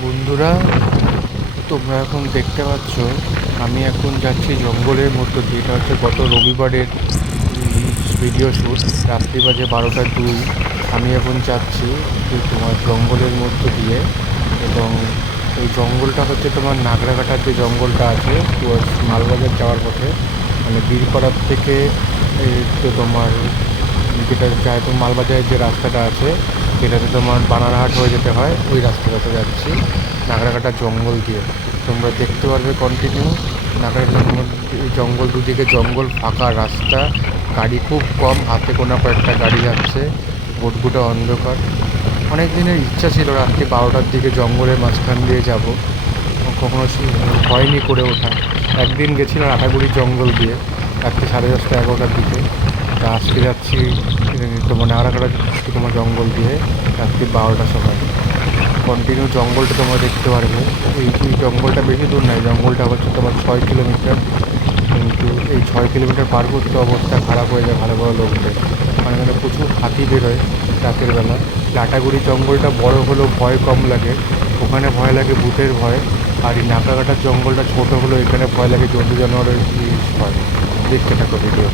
বন্ধুরা, তোমরা এখন দেখতে পাচ্ছ, আমি এখন যাচ্ছি জঙ্গলের মধ্য দিয়ে। এটা হচ্ছে গত রবিবারের ভিডিও শ্যুট রাত্রি বাজে বারোটা দুই। আমি এখন যাচ্ছি যে তোমার জঙ্গলের মধ্য দিয়ে এবং এই জঙ্গলটা হচ্ছে তোমার নাগরাকাটার যে জঙ্গলটা আছে মালবাজার যাওয়ার পথে। মানে বীরপাড়ার থেকে তো তোমার যেটা যায় তো মালবাজারের যে রাস্তাটা আছে সেটাতে তোমার বানারহাট হয়ে যেতে হয়, ওই রাস্তাটাতে যাচ্ছি। নাগরাকাটা জঙ্গল দিয়ে। তোমরা দেখতে পারবে কন্টিনিউ নাগরাকাটার মধ্যে জঙ্গল, দুদিকে জঙ্গল, ফাঁকা রাস্তা। গাড়ি খুব কম, হাতে গোনা কয়েকটা গাড়ি যাচ্ছে। গোটগুটা অন্ধকার। অনেক দিনের ইচ্ছা ছিল রাত্রি বারোটার দিকে জঙ্গলের মাঝখান দিয়ে যাব। কখনো হয়নি করে ওঠা। একদিন গেছিলাম আটাগুড়ি জঙ্গল দিয়ে, রাত্রি সাড়ে দশটা এগারোটার দিকে। তা আজকে যাচ্ছি উম, তোমার নাগরাকাটা তোমার জঙ্গল দিয়ে রাত্রি বারোটার সময়। কন্টিনিউ জঙ্গলটা তোমরা দেখতে পারবে। এই জঙ্গলটা বেশি দূর নয় জঙ্গলটা হচ্ছে তোমার ছয় কিলোমিটার। কিন্তু এই ছয় কিলোমিটার পার করতে অবস্থা খারাপ হয়ে যায় ভালো ভালো লোকদের। মানে এখানে প্রচুর হাতি বেরোয় রাতের বেলা। লাটাগুড়ি জঙ্গলটা বড় হলেও ভয় কম লাগে। ওখানে ভয় লাগে ভূতের ভয়। আর এই নাকাঘাটার জঙ্গলটা ছোটো হলেও এখানে ভয় লাগে জন্তু জানোয়ারের ভয়। দেখতে থাকো ভিডিও